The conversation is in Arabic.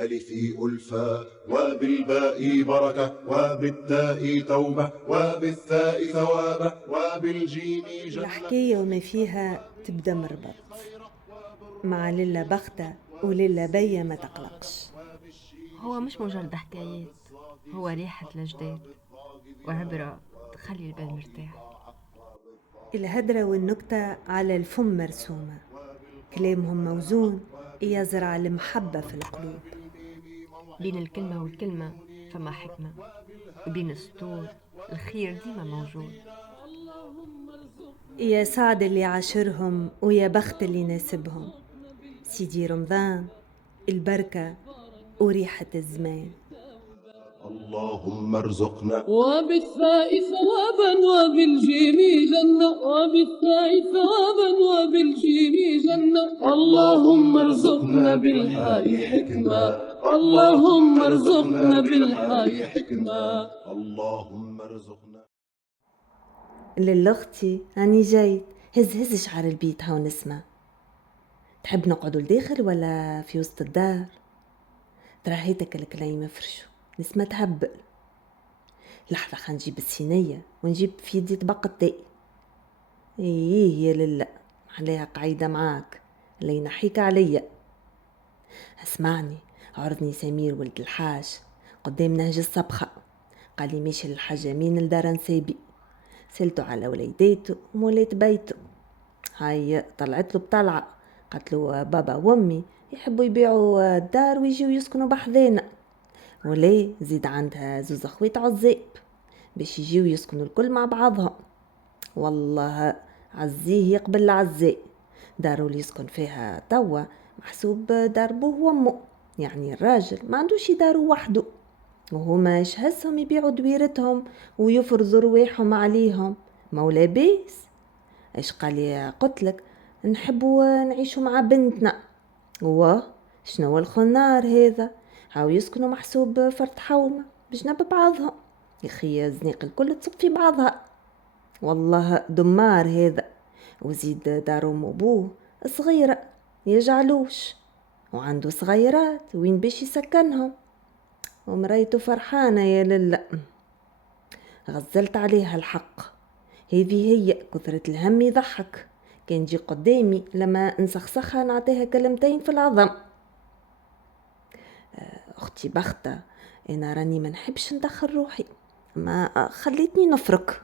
وبالألف ألفا وبالباء بركة وبالتاء توبة وبالثاء ثوابة وبالجيم جنة. الحكاية وما فيها تبدأ مربط مع للا بختة وللا بيا ما تقلقش. هو مش مجرد حكايات، هو ريحة الأجداد وعبرة تخلي البال مرتاح. الهدرة والنكتة على الفم مرسومة، كلامهم موزون يزرع المحبة في القلوب. بين الكلمة والكلمة فما حكمة، وبين السطور الخير ديما موجود. يا سعد اللي عاشرهم ويا بخت اللي ناسبهم، سيدي رمضان البركة وريحة الزمان. اللهم ارزقنا وبالثاء ثوابا وبالجيم جنة وبالثاء ثوابا وبالجيم جنة. اللهم ارزقنا بالحاء حكمة اللهم ارزقنا بالحاء حكمة اللهم ارزقنا. للأختي أني جاي هز شعر البيت هاو نسمع. تحب نقعدوا لداخل ولا في وسط الدار؟ ترى هيتك الكلايم مفرشو نسمة تهبل. لحظة خنجيب الصينية ونجيب في يدي طبق التاء. ايه يا للا عليها قاعدة معاك اللي ينحيك عليا. اسمعني، عرضني سمير ولد الحاج قدام نهج الصبخة، قال لي ماشي للحاجة مين لدار نسيبي. سلته على وليداته ومولات بيته. هاي طلعت له بطلعة، قالت له بابا وامي يحبوا يبيعوا الدار ويجيوا يسكنوا بحذانا، وليه زيد عندها زوز اخوات عزاب باش يجيوا يسكنوا الكل مع بعضهم. والله عزيه يقبل العزاء، دارو اللي يسكن فيها توا محسوب دار بوه وامه، يعني الراجل ما عندوش دارو وحده، وهما يشهزهم يبيعوا دويرتهم ويفرضوا رواحهم عليهم. مولا بيس ايش قال لي قلتلك نحبوا نعيشوا مع بنتنا. شنو الخنار هذا؟ هاو يسكنوا محسوب فرد حومة بجنب بعضهم. يخي زنيق الكل تصب في بعضها، والله دمار هذا. وزيد دارو ابوه صغيرة يجعلوش، وعنده صغيرات وين باش يسكنهم، ومرايته فرحانة يا للا. غزلت عليها الحق، هذه هي كثرة الهم يضحك. كان جي قدامي لما نسخسخها نعطيها كلمتين في العظم. اختي بختة انا راني ما نحبش ندخل روحي، ما خليتني نفرك.